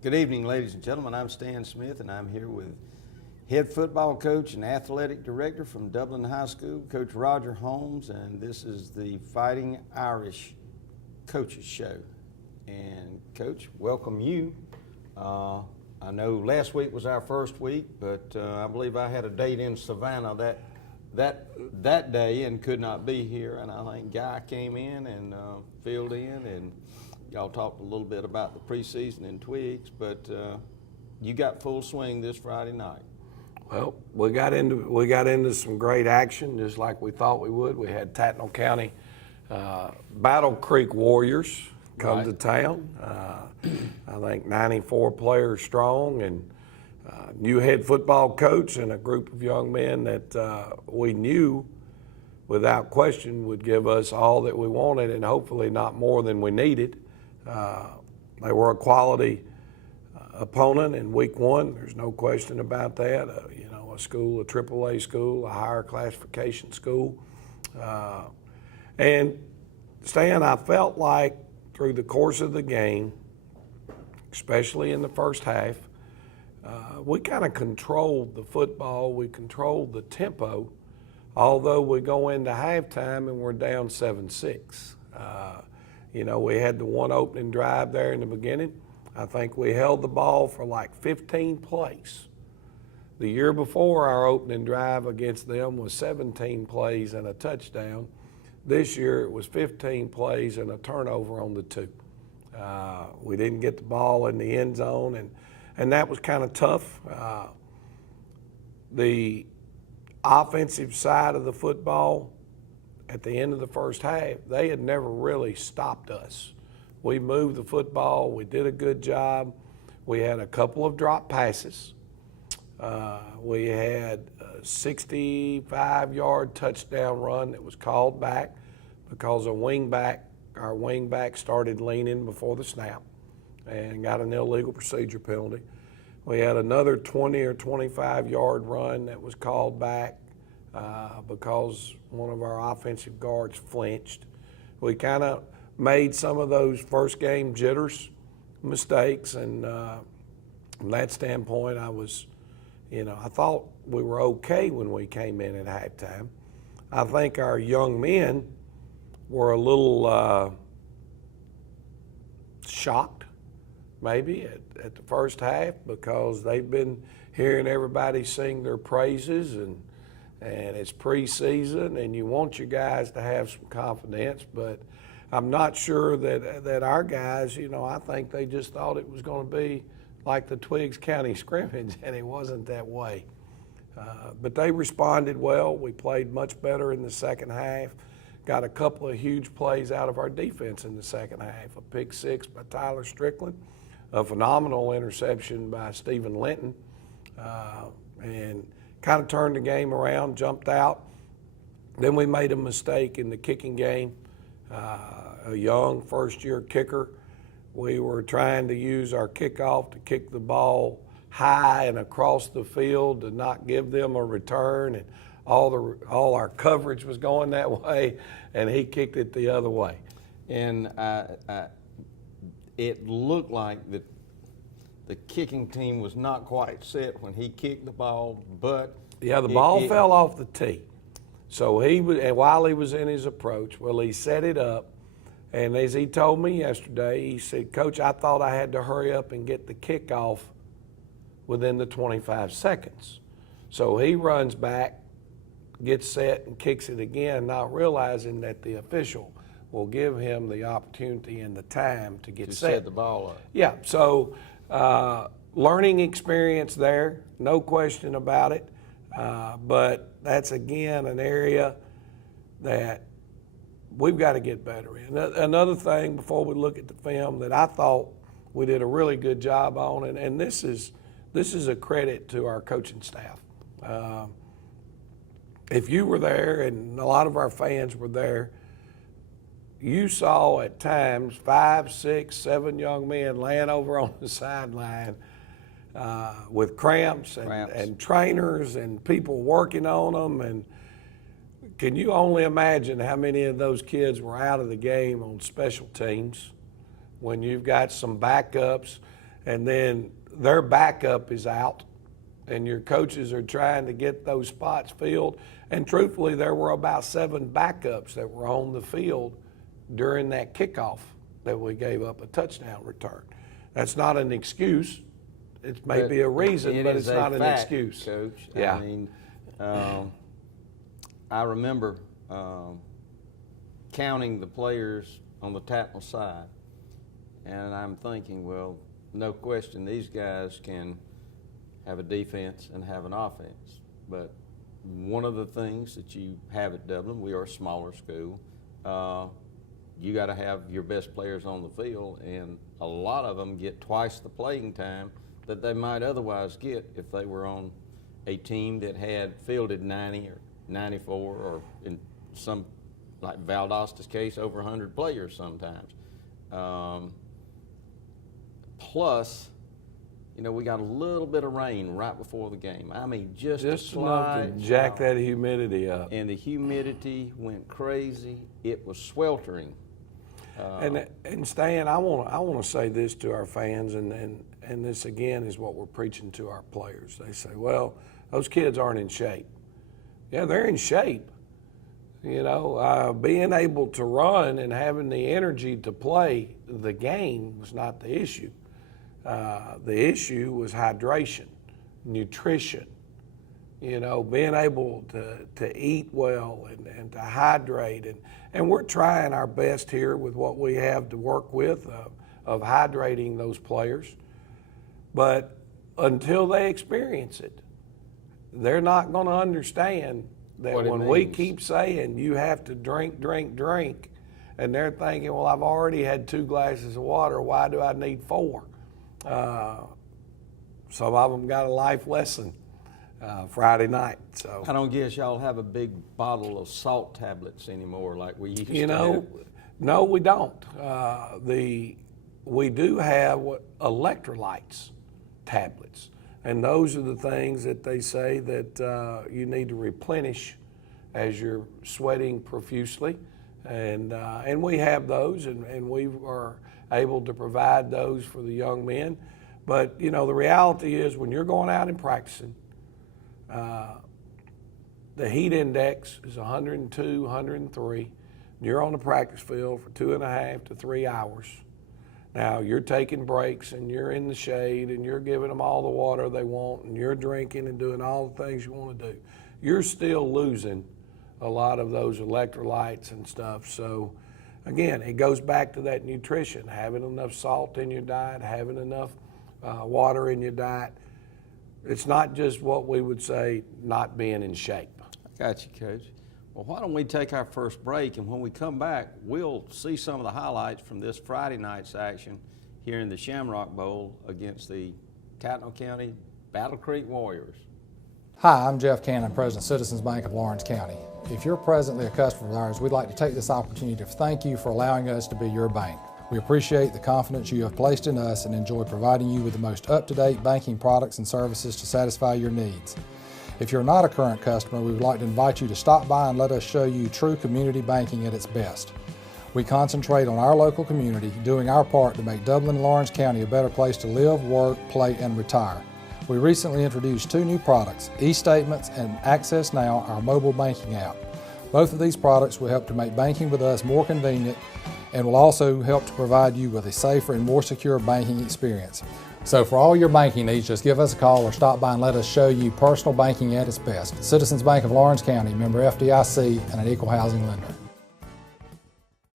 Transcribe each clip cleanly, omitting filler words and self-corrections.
Good evening, ladies and gentlemen. I'm Stan Smith, and I'm here with head football coach and athletic director from Dublin High School, Coach Roger Holmes, and this is the Fighting Irish Coaches Show. And Coach, welcome you. I know last week was our first week, but I believe I had a date in Savannah that day and could not be here, and I think Guy came in and filled in, and y'all talked a little bit about the preseason and tweaks, but you got full swing this Friday night. Well, we got into some great action, just like we thought we would. We had Tattnall County Battle Creek Warriors come to town. I think 94 players strong, and new head football coach and a group of young men that we knew without question would give us all that we wanted and hopefully not more than we needed. They were a quality opponent in week one. There's no question about that. A school, a AAA school, a higher classification school. And Stan, I felt like through the course of the game, especially in the first half, we kind of controlled the football. We controlled the tempo, although we go into halftime and we're down 7-6. We had the one opening drive there in the beginning. I think we held the ball for like 15 plays. The year before, our opening drive against them was 17 plays and a touchdown. This year, it was 15 plays and a turnover on the two. We didn't get the ball in the end zone, and that was kind of tough. The offensive side of the football, at the end of the first half, they had never really stopped us. We moved the football. We did a good job. We had a couple of drop passes. We had a 65-yard touchdown run that was called back because our wingback started leaning before the snap and got an illegal procedure penalty. We had another 20 or 25-yard run that was called back because one of our offensive guards flinched. We kind of made some of those first game jitters mistakes, and from that standpoint, I thought we were okay when we came in at halftime. I think our young men were a little shocked maybe at the first half because they've been hearing everybody sing their praises, and it's preseason, and you want your guys to have some confidence, but I'm not sure that our guys, I think they just thought it was going to be like the Twiggs County scrimmage, and it wasn't that way. But they responded well. We played much better in the second half, got a couple of huge plays out of our defense in the second half, a pick six by Tyler Strickland, a phenomenal interception by Stephen Linton, and kind of turned the game around, jumped out. Then we made a mistake in the kicking game. A young first-year kicker. We were trying to use our kickoff to kick the ball high and across the field to not give them a return, and all our coverage was going that way, and he kicked it the other way. And it looked like the kicking team was not quite set when he kicked the ball, but yeah, the ball fell off the tee. So and while he was in his approach, he set it up, and as he told me yesterday, he said, "Coach, I thought I had to hurry up and get the kickoff within the 25 seconds." So he runs back, gets set, and kicks it again, not realizing that the official will give him the opportunity and the time to get set. Set the ball up. Yeah, so learning experience there, no question about it. But that's, again, an area that we've got to get better in. Another thing before we look at the film that I thought we did a really good job on, and this is a credit to our coaching staff. If you were there, and a lot of our fans were there, you saw at times 5, 6, 7 young men laying over on the sideline with cramps and trainers and people working on them. And can you only imagine how many of those kids were out of the game on special teams when you've got some backups? and then their backup is out, and your coaches are trying to get those spots filled. And truthfully, there were about 7 backups that were on the field during that kickoff that we gave up a touchdown return. That's not an excuse. It may be a reason, but it's not an excuse. Coach. Yeah. I mean, I remember counting the players on the Tattnall side, and I'm thinking, well, no question, these guys can have a defense and have an offense. But one of the things that you have at Dublin, we are a smaller school, you got to have your best players on the field, and a lot of them get twice the playing time that they might otherwise get if they were on a team that had fielded 90 or 94, or in some, like Valdos's case, over 100 players sometimes. Plus, you know, we got a little bit of rain right before the game. I mean, just enough to jack that humidity up. And the humidity went crazy. It was sweltering. And Stan, I want to say this to our fans, and this again is what we're preaching to our players. They say, well, those kids aren't in shape. Yeah, they're in shape. You know, being able to run and having the energy to play the game was not the issue. The issue was hydration, nutrition, you know, being able to eat well and to hydrate. And we're trying our best here with what we have to work with of hydrating those players. But until they experience it, they're not going to understand that when we keep saying you have to drink, drink, drink, and they're thinking, well, I've already had 2 glasses of water, why do I need 4? Some of them got a life lesson Friday night. So I don't guess y'all have a big bottle of salt tablets anymore like we used to you know, have. no, we don't. We do have electrolytes tablets, and those are the things that they say that you need to replenish as you're sweating profusely, and we have those, and we are able to provide those for the young men. But you know, the reality is when you're going out and practicing, the heat index is 102, 103. You're on the practice field for 2.5 to 3 hours. Now you're taking breaks and you're in the shade and you're giving them all the water they want and you're drinking and doing all the things you want to do. You're still losing a lot of those electrolytes and stuff. So again, it goes back to that nutrition, having enough salt in your diet, having enough water in your diet. It's not just what we would say not being in shape. Got you, Coach. Well, why don't we take our first break, and when we come back, we'll see some of the highlights from this Friday night's action here in the Shamrock Bowl against the Tattnall County Battle Creek Warriors. Hi, I'm Jeff Cannon, President of Citizens Bank of Lawrence County. If you're presently a customer of ours, we'd like to take this opportunity to thank you for allowing us to be your bank. We appreciate the confidence you have placed in us and enjoy providing you with the most up-to-date banking products and services to satisfy your needs. If you're not a current customer, we would like to invite you to stop by and let us show you true community banking at its best. We concentrate on our local community, doing our part to make Dublin and Lawrence County a better place to live, work, play, and retire. We recently introduced 2 new products, eStatements and Access Now, our mobile banking app. Both of these products will help to make banking with us more convenient and will also help to provide you with a safer and more secure banking experience. So for all your banking needs, just give us a call or stop by and let us show you personal banking at its best. Citizens Bank of Lawrence County, member FDIC, and an equal housing lender.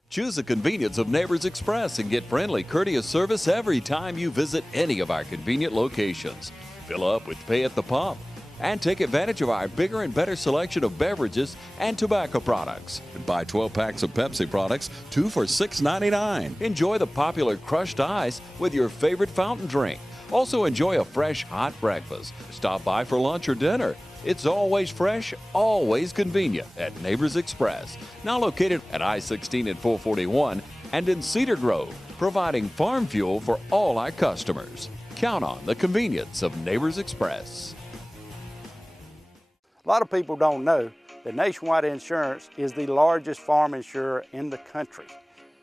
Choose the convenience of Neighbors Express and get friendly, courteous service every time you visit any of our convenient locations. Fill up with pay at the pump and take advantage of our bigger and better selection of beverages and tobacco products. Buy 12 packs of Pepsi products, 2 for $6.99. Enjoy the popular crushed ice with your favorite fountain drink. Also enjoy a fresh hot breakfast. Stop by for lunch or dinner. It's always fresh, always convenient at Neighbors Express. Now located at I-16 and 441 and in Cedar Grove, providing farm fuel for all our customers. Count on the convenience of Neighbors Express. A lot of people don't know that Nationwide Insurance is the largest farm insurer in the country.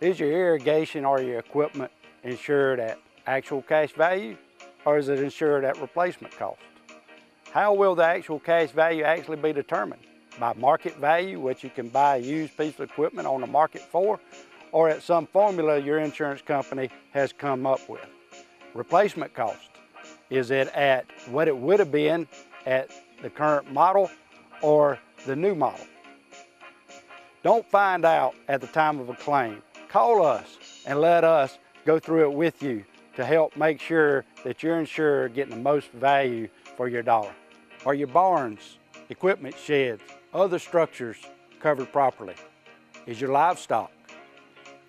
Is your irrigation or your equipment insured at actual cash value, or is it insured at replacement cost? How will the actual cash value actually be determined? By market value, which you can buy a used piece of equipment on the market for, or at some formula your insurance company has come up with. Replacement cost, is it at what it would have been at the current model or the new model? Don't find out at the time of a claim. Call us and let us go through it with you to help make sure that you're insured getting the most value for your dollar. Are your barns, equipment sheds, other structures covered properly? Is your livestock?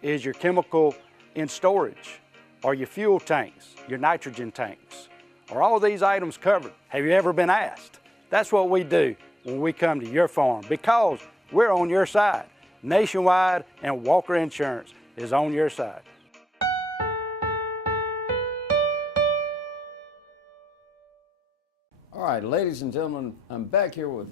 Is your chemical in storage? Are your fuel tanks, your nitrogen tanks? Are all these items covered? Have you ever been asked? That's what we do when we come to your farm, because we're on your side. Nationwide and Walker Insurance is on your side. All right, ladies and gentlemen, I'm back here with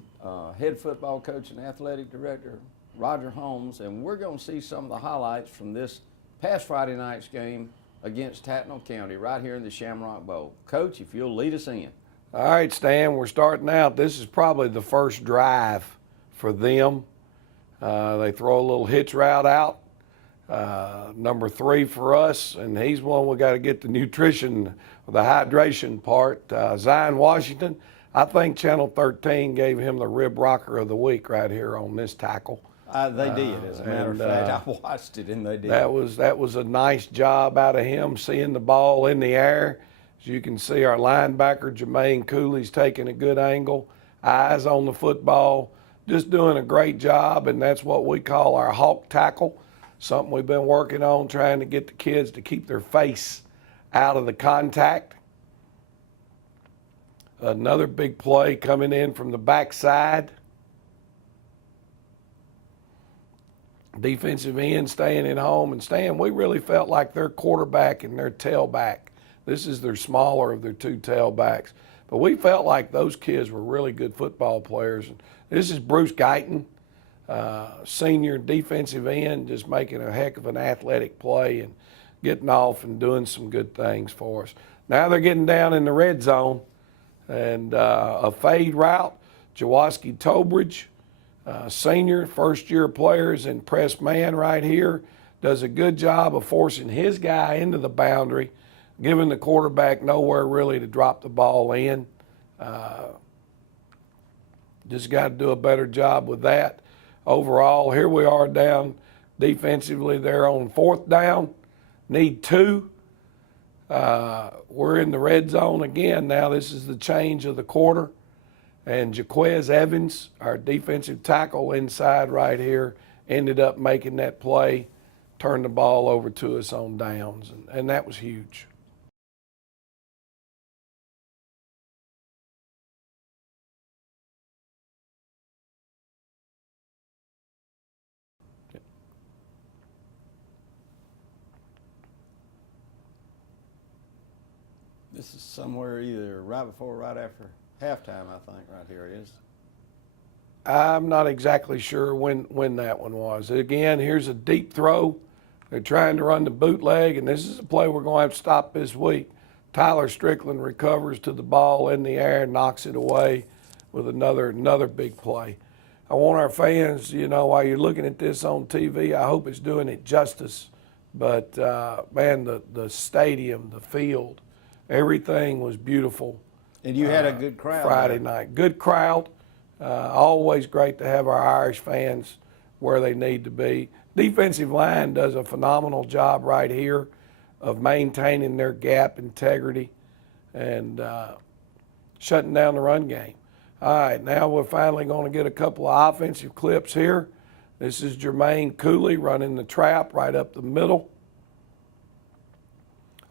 head football coach and athletic director Roger Holmes, and we're going to see some of the highlights from this past Friday night's game against Tattnall County right here in the Shamrock Bowl. Coach, if you'll lead us in. All right, Stan, we're starting out. This is probably the first drive for them. They throw a little hitch route out. Number 3 for us, and he's one we got to get the nutrition, the hydration part. Zion Washington, I think Channel 13 gave him the rib rocker of the week right here on this tackle. They did, as a matter of fact. I watched it, and they did. That was a nice job out of him, seeing the ball in the air. As you can see, our linebacker, Jermaine Cooley's taking a good angle, eyes on the football, just doing a great job, and that's what we call our hawk tackle, something we've been working on, trying to get the kids to keep their face out of the contact. Another big play coming in from the backside. Defensive end staying at home, and Stan, we really felt like their quarterback and their tailback, this is their smaller of their 2 tailbacks, but we felt like those kids were really good football players. This is Bruce Guyton, senior defensive end, just making a heck of an athletic play and getting off and doing some good things for us. Now they're getting down in the red zone, and a fade route. Jawoski Tobridge, senior, first-year players and press man right here, does a good job of forcing his guy into the boundary, giving the quarterback nowhere really to drop the ball in. Just got to do a better job with that. Overall, here we are down defensively there on 4th down. Need 2. We're in the red zone again now. This is the change of the quarter. And Jaquez Evans, our defensive tackle inside right here, ended up making that play, turned the ball over to us on downs, and that was huge. This is somewhere either right before or right after halftime, I think, right here it is. I'm not exactly sure when that one was. Again, here's a deep throw. They're trying to run the bootleg, and this is a play we're going to have to stop this week. Tyler Strickland recovers to the ball in the air, knocks it away with another big play. I want our fans, while you're looking at this on TV, I hope it's doing it justice. But, man, the stadium, the field, everything was beautiful. And you had a good crowd Friday there. night. Good crowd. Always great to have our Irish fans where they need to be. Defensive line does a phenomenal job right here of maintaining their gap integrity and shutting down the run game. All right, now we're finally going to get a couple of offensive clips here. This is Jermaine Cooley running the trap right up the middle.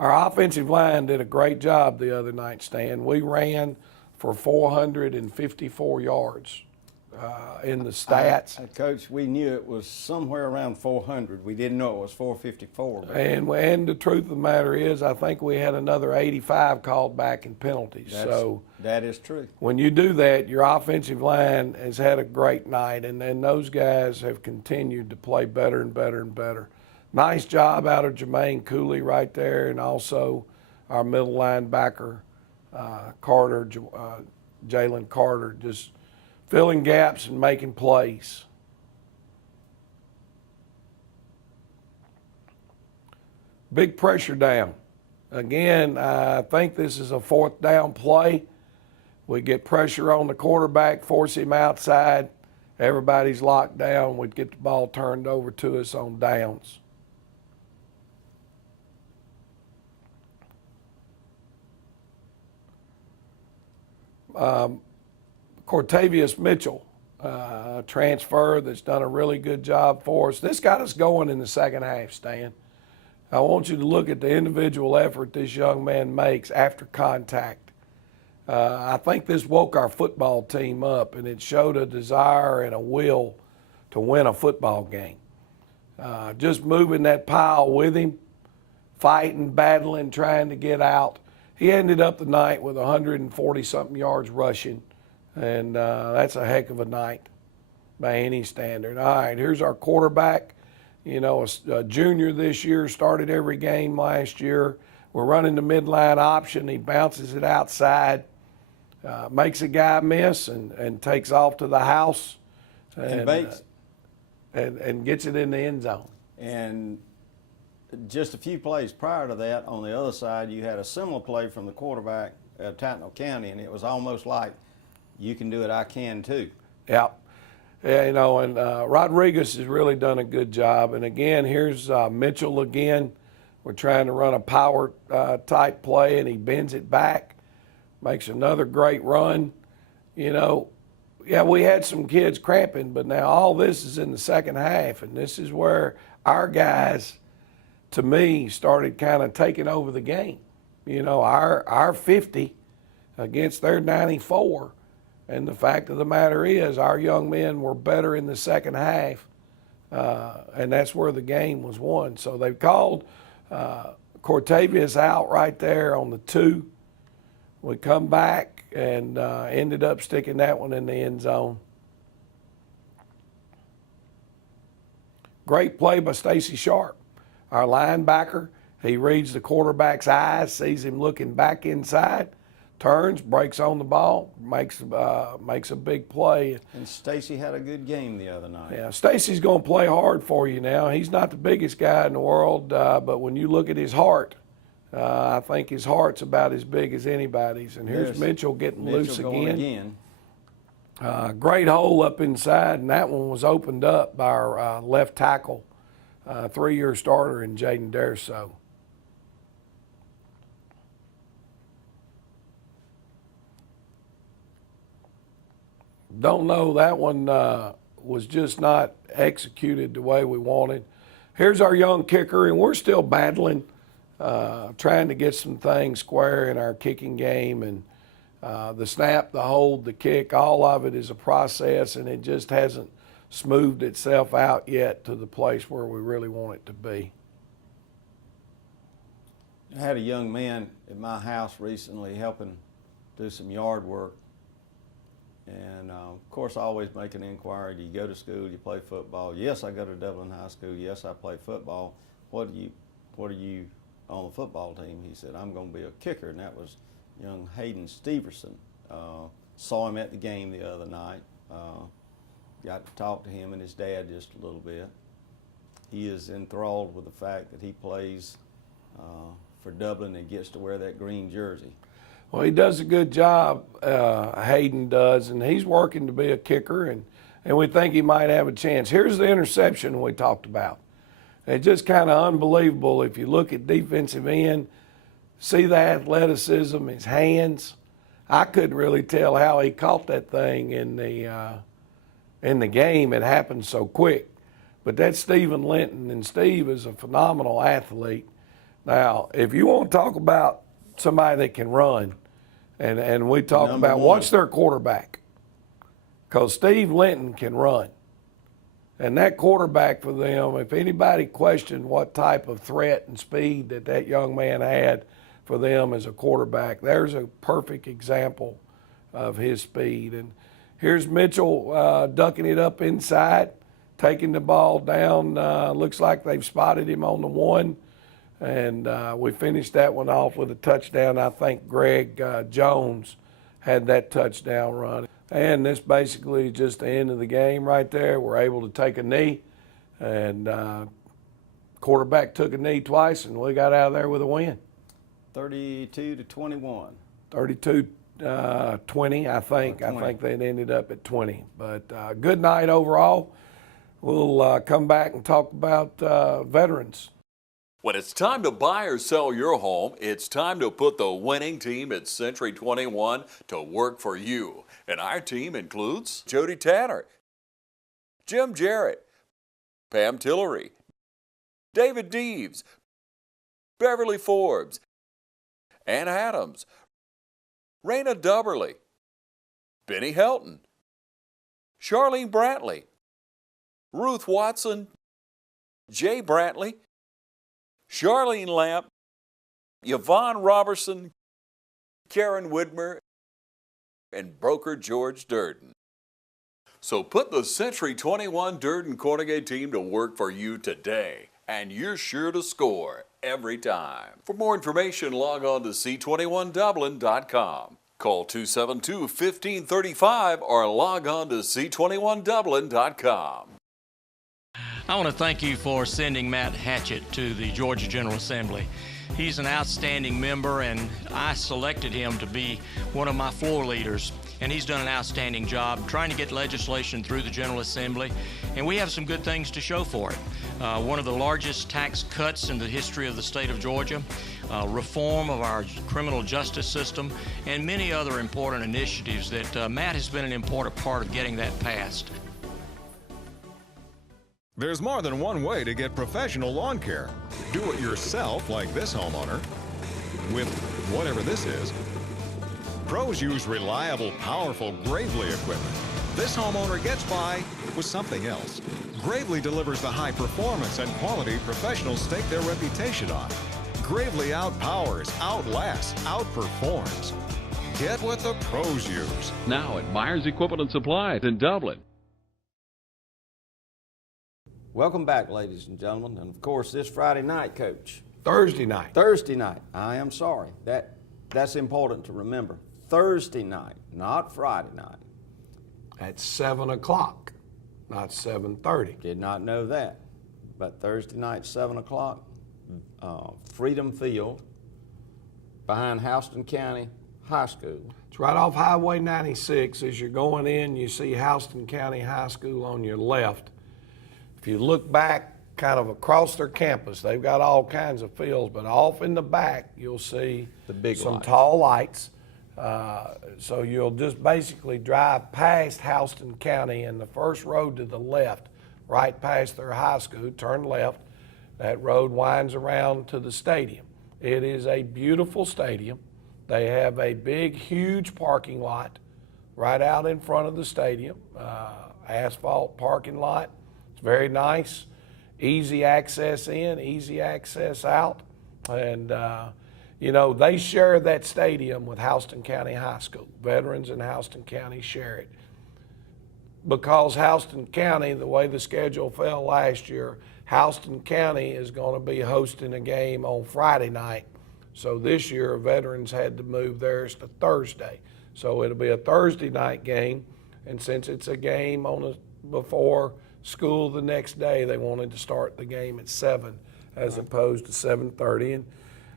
Our offensive line did a great job the other night, Stan. We ran for 454 yards in the stats. Coach, we knew it was somewhere around 400. We didn't know it was 454. And the truth of the matter is, I think we had another 85 called back in penalties. That is true. When you do that, your offensive line has had a great night, and those guys have continued to play better and better and better. Nice job out of Jermaine Cooley right there, and also our middle linebacker, Jalen Carter, just filling gaps and making plays. Big pressure down. Again, I think this is a 4th down play. We get pressure on the quarterback, force him outside. Everybody's locked down. We'd get the ball turned over to us on downs. Cortavius Mitchell, transfer that's done a really good job for us. This got us going in the second half, Stan. I want you to look at the individual effort this young man makes after contact. I think this woke our football team up, and it showed a desire and a will to win a football game. Just moving that pile with him, fighting, battling, trying to get out. He ended up the night with 140-something yards rushing, and that's a heck of a night by any standard. All right, here's our quarterback. You know, a junior this year, started every game last year. We're running the midline option. He bounces it outside, makes a guy miss, and takes off to the house. And bakes. And gets it in the end zone. And just a few plays prior to that, on the other side, you had a similar play from the quarterback at Tattnall County, and it was almost like, you can do it, I can too. Yeah. Yeah, you know, and Rodriguez has really done a good job. And again, here's Mitchell again. We're trying to run a power type play, and he bends it back, makes another great run. You know, yeah, we had some kids cramping, but now all this is in the second half, and this is where our guys, to me, started kind of taking over the game. You know, our 50 against their 94. And the fact of the matter is, our young men were better in the second half, and that's where the game was won. So they called Cortavius out right there on the 2. We come back and ended up sticking that one in the end zone. Great play by Stacy Sharp, our linebacker. He reads the quarterback's eyes, sees him looking back inside, turns, breaks on the ball, makes a big play. And Stacy had a good game the other night. Yeah, Stacy's going to play hard for you now. He's not the biggest guy in the world, but when you look at his heart, I think his heart's about as big as anybody's. And here's Mitchell getting loose again. Great hole up inside, and that one was opened up by our left tackle, 3-year starter in Jaden Darso. Don't know, that one was just not executed the way we wanted. Here's our young kicker, and we're still battling, trying to get some things square in our kicking game. And the snap, the hold, the kick, all of it is a process, and it just hasn't smoothed itself out yet to the place where we really want it to be. I had a young man at my house recently helping do some yard work. And of course, I always make an inquiry. Do you go to school? Do you play football? Yes, I go to Dublin High School. Yes, I play football. What are you on the football team? He said, I'm going to be a kicker, and that was young Hayden Steverson. Saw him at the game the other night. Got to talk to him and his dad just a little bit. He is enthralled with the fact that he plays for Dublin and gets to wear that green jersey. Well, he does a good job, Hayden does, and he's working to be a kicker, and we think he might have a chance. Here's the interception we talked about. It's just kind of unbelievable if you look at defensive end, see the athleticism, his hands. I couldn't really tell how he caught that thing in the game. It happened so quick. But that's Stephen Linton, and Steve is a phenomenal athlete. Now, if you want to talk about somebody that can run, and we talk about what's their quarterback, because Steve Linton can run. And that quarterback for them, if anybody questioned what type of threat and speed that young man had for them as a quarterback, there's a perfect example of his speed. And here's Mitchell ducking it up inside, taking the ball down. Looks like they've spotted him on the 1. And we finished that one off with a touchdown. I think Greg Jones had that touchdown run. And this basically just the end of the game right there. We're able to take a knee, and quarterback took a knee twice, and we got out of there with a win. 32-21. 32-20, I think. 20. I think they ended up at 20. But good night overall. We'll come back and talk about veterans. When it's time to buy or sell your home, it's time to put the winning team at Century 21 to work for you. And our team includes Jody Tanner, Jim Jarrett, Pam Tillery, David Deeves, Beverly Forbes, Ann Adams, Raina Dubberly, Benny Helton, Charlene Brantley, Ruth Watson, Jay Brantley, Charlene Lamp, Yvonne Robertson, Karen Widmer, and broker George Durden. So put the Century 21 Durden Cornegay team to work for you today, and you're sure to score every time. For more information, log on to c21dublin.com. Call 272-1535 or log on to c21dublin.com. I want to thank you for sending Matt Hatchett to the Georgia General Assembly. He's an outstanding member, and I selected him to be one of my floor leaders. And he's done an outstanding job trying to get legislation through the General Assembly, and we have some good things to show for it. One of the largest tax cuts in the history of the state of Georgia, reform of our criminal justice system, and many other important initiatives that Matt has been an important part of getting that passed. There's more than one way to get professional lawn care. Do it yourself, like this homeowner, with whatever this is. Pros use reliable, powerful Gravely equipment. This homeowner gets by with something else. Gravely delivers the high performance and quality professionals stake their reputation on. Gravely outpowers, outlasts, outperforms. Get what the pros use. Now at Myers Equipment and Supplies in Dublin. Welcome back, ladies and gentlemen. And of course, this Friday night, Coach. Thursday night. Thursday night. I am sorry. That's important to remember. Thursday night, not Friday night. At 7 o'clock, not 7:30. Did not know that. But Thursday night, 7 o'clock, Freedom Field, behind Houston County High School. It's right off Highway 96. As you're going in, you see Houston County High School on your left. If you look back kind of across their campus, they've got all kinds of fields, but off in the back, you'll see The big some lights. tall lights. So you'll just basically drive past Houston County and the first road to the left, right past their high school, turn left. That road winds around to the stadium. It is a beautiful stadium. They have a big, huge parking lot right out in front of the stadium, asphalt parking lot. It's very nice, easy access in, easy access out. And, you know, they share that stadium with Houston County High School. Veterans in Houston County share it. Because Houston County, the way the schedule fell last year, Houston County is going to be hosting a game on Friday night. So this year, Veterans had to move theirs to Thursday. So it'll be a Thursday night game. And since it's a game before school the next day, they wanted to start the game at 7 as opposed to 7:30.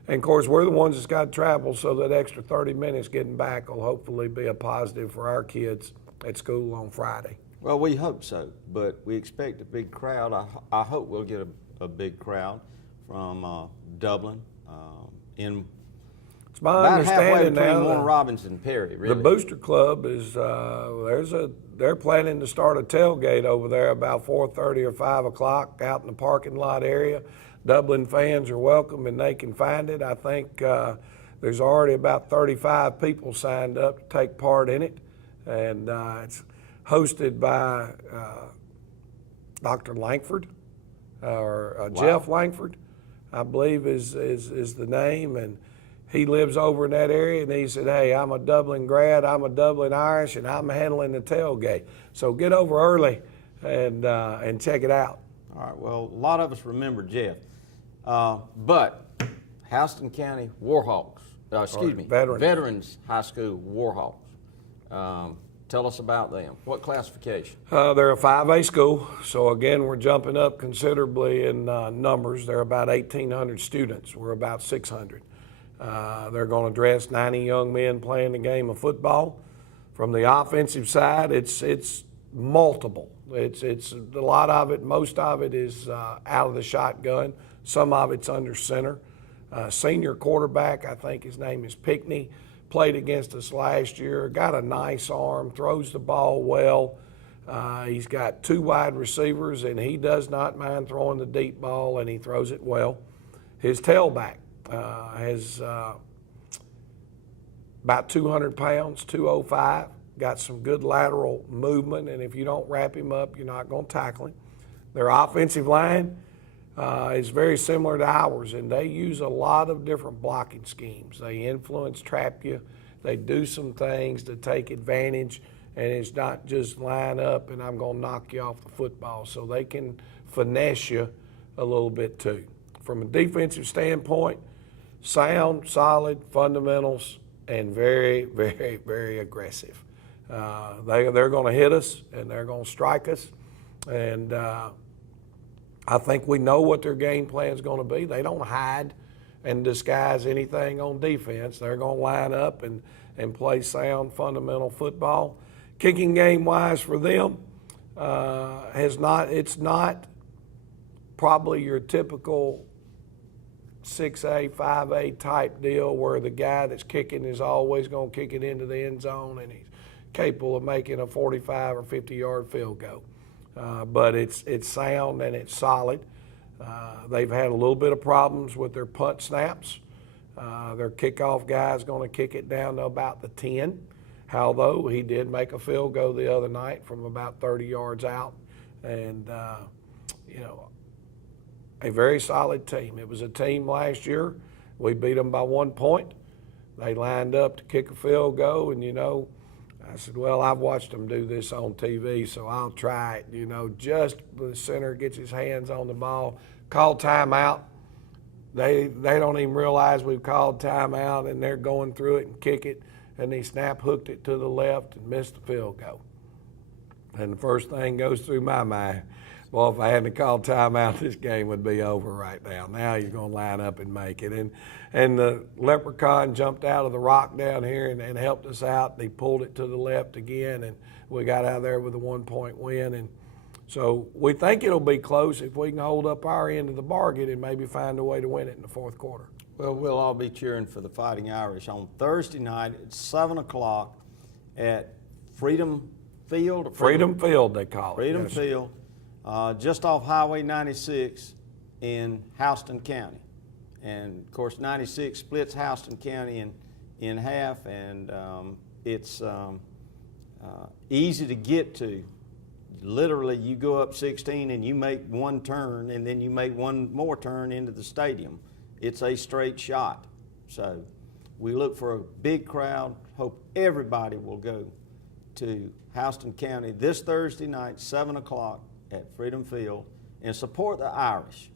And of course, we're the ones that's got to travel, so that extra 30 minutes getting back will hopefully be a positive for our kids at school on Friday. Well, we hope so, but we expect a big crowd. I hope we'll get a big crowd from Dublin. It's my About halfway understanding between now Warner that Robins and Perry, really. the Booster Club is they're planning to start a tailgate over there about 4:30 or 5 o'clock out in the parking lot area. Dublin fans are welcome and they can find it. I think there's already about 35 people signed up to take part in it, and it's hosted by Dr. Langford, or Jeff Langford, I believe is the name, and he lives over in that area, and he said, hey, I'm a Dublin grad, I'm a Dublin Irish, and I'm handling the tailgate. So get over early and check it out. All right, well, a lot of us remember Jeff. But Houston County Warhawks. Excuse me, Veterans High School Warhawks. Tell us about them. What classification? They're a 5A school, so again, we're jumping up considerably in numbers. They're about 1,800 students. We're about 600. They're going to dress 90 young men playing the game of football. From the offensive side, it's multiple. It's a lot of it. Most of it is out of the shotgun. Some of it's under center. Senior quarterback, I think his name is Pickney, played against us last year, got a nice arm, throws the ball well. He's got 2 wide receivers, and he does not mind throwing the deep ball, and he throws it well. His tailback has about 200 pounds, 205, got some good lateral movement, and if you don't wrap him up, you're not going to tackle him. Their offensive line is very similar to ours, and they use a lot of different blocking schemes. They influence, trap you. They do some things to take advantage, and it's not just line up and I'm going to knock you off the football. So they can finesse you a little bit too. From a defensive standpoint, sound, solid fundamentals, and very, very, very aggressive. They're going to hit us, and they're going to strike us, and I think we know what their game plan is going to be. They don't hide and disguise anything on defense. They're going to line up and play sound, fundamental football. Kicking game-wise for them, it's not probably your typical 6A, 5A type deal where the guy that's kicking is always going to kick it into the end zone and he's capable of making a 45 or 50-yard field goal. But it's sound and it's solid. They've had a little bit of problems with their punt snaps. Their kickoff guy is going to kick it down to about the 10. Although he did make a field goal the other night from about 30 yards out. And, a very solid team. It was a team last year. We beat them by 1 point. They lined up to kick a field goal, and, I said, well, I've watched them do this on TV, so I'll try it. Just the center gets his hands on the ball, call timeout. They don't even realize we've called timeout, and they're going through it and kick it, and he hooked it to the left and missed the field goal. And the first thing goes through my mind, well, if I hadn't called timeout, this game would be over right now. Now you're going to line up and make it. And the Leprechaun jumped out of the rock down here and helped us out. He pulled it to the left again, and we got out of there with a 1-point win. And so we think it'll be close if we can hold up our end of the bargain and maybe find a way to win it in the fourth quarter. Well, we'll all be cheering for the Fighting Irish on Thursday night at 7 o'clock at Freedom Field. Freedom Field, they call it. Freedom yes. Field, just off Highway 96 in Houston County. And, of course, 96 splits Houston County in half, and it's easy to get to. Literally, you go up 16 and you make one turn, and then you make one more turn into the stadium. It's a straight shot. So we look for a big crowd. Hope everybody will go to Houston County this Thursday night, 7 o'clock at Freedom Field, and support the Irish.